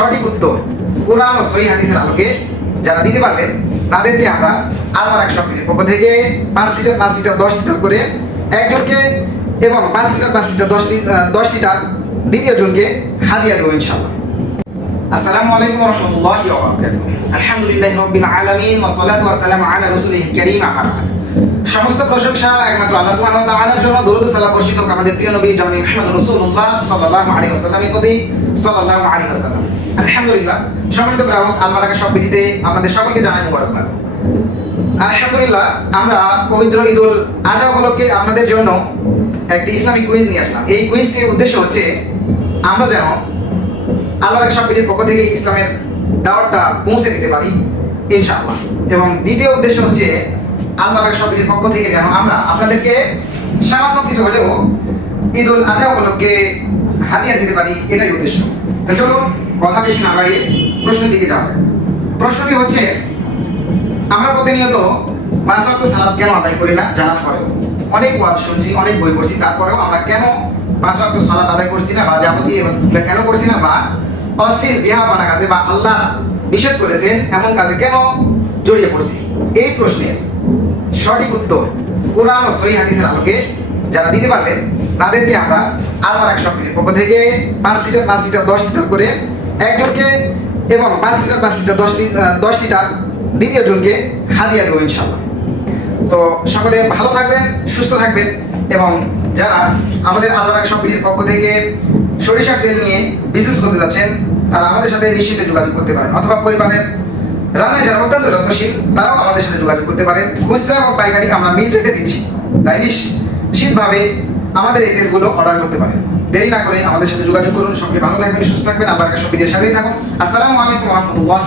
সঠিক উত্তর কোরআন ও সহি হাদিসের আলোকে যারা দিতে পারবেন, তাদেরকে আমরা আলমার এক শপিংয়ের পক্ষ থেকে পাঁচ লিটার পাঁচ লিটার, দশ লিটার করে একজনকে এবং পাঁচ লিটার পাঁচ লিটার, দশ দশ লিটার দ্বিতীয় জনকে হাদিয়া দেবো ইনশাল্লাহ আসসালামু আলাইকুম রহমতুল্লাহি আলহামদুলিল্লাহি রাব্বিল আলামিন ওয়া সালাতু ওয়া সালামু আলা রাসূলিহি কারীম বা'দ। সমস্ত প্রশংসা একমাত্র আল্লাহ সুবহানাহু ওয়া তাআলার জন্য। দরুদ ও সালাম বর্ষিত হোক আমাদের প্রিয় নবী জনাব মুহাম্মদ রাসূলুল্লাহ সাল্লাল্লাহু আলাইহি ওয়াসাল্লামের প্রতি। সাল্লাল্লাহু আলাইহি ওয়াসাল্লাম। আলহামদুলিল্লাহ। সম্মানিত গ্রাহক, আলমারাকা সব ভিডিওতে আপনাদের সকলকে জানাই মুবারকবাদ। আলহামদুলিল্লাহ, আমরা পবিত্র ঈদুল আজহা উপলক্ষে আপনাদের জন্য একটি ইসলামিক কুইজ নিয়ে আসলাম। এই কুইজটির উদ্দেশ্য হচ্ছে, আমরা যেন আল্লাহ এক সবকিটির পক্ষ থেকে ইসলামের দাওয়াতটা পৌঁছে দিতে পারি, ইনশাআল্লাহ। এবং দ্বিতীয় উদ্দেশ্য হচ্ছে আল্লাহ এক পক্ষ থেকে যেন আমরা আপনাদেরকে সামান্য কিছু হলেও ঈদুল আজহা উপলক্ষে হাতিয়া দিতে পারি, এটাই উদ্দেশ্য। তো চলুন, কথা বেশি না বাড়িয়ে প্রশ্নের দিকে যাওয়া প্রশ্নটি হচ্ছে, আমরা প্রতিনিয়ত পাঁচ ওয়াক্ত সালাত কেন আদায় করি না? জানার পরেও অনেক ওয়াজ শুনছি, অনেক বই পড়ছি, তারপরেও আমরা কেন পাঁচ ওয়াক্ত সালাত আদায় করছি না বা যাবতীয় কেন করছি না বা অস্থির বিহাপানা কাজে বা আল্লাহ নিষেধ করেছেন, এমন কাজে কেন জড়িয়ে পড়ছি? এই প্রশ্নের সঠিক উত্তর কোরআন ও সহি হাদিসের আলোকে যারা দিতে পারবেন, তাদেরকে আমরা আলমার এক সমিতির পক্ষ থেকে পাঁচ লিটার পাঁচ লিটার, দশ লিটার করে একজনকে এবং পাঁচ লিটার পাঁচ লিটার, দশ দশ লিটার দ্বিতীয় জনকে হাদিয়া দেবো ইনশাল্লাহ তো সকলে ভালো থাকবেন, সুস্থ থাকবেন এবং যারা আমাদের এক সমিতির পক্ষ থেকে সরিষার তেল নিয়ে বিজনেস করতে যাচ্ছেন, তারা আমাদের সাথে নিশ্চিন্তে যোগাযোগ করতে পারেন অথবা পরিবারের রান্নায় যারা অত্যন্ত যত্নশীল, তারাও আমাদের সাথে যোগাযোগ করতে পারেন। খুচরা এবং পাইকারি আমরা মিল রেটে দিচ্ছি। তাই নিশ্চিতভাবে আমাদের এই তেলগুলো অর্ডার করতে পারেন। দেরি না করে আমাদের সাথে যোগাযোগ করুন। সঙ্গে ভালো থাকবেন, সুস্থ থাকবেন। আবার কাছে সাথেই থাকুন। আসসালামু আলাইকুম রহমতুল্লাহ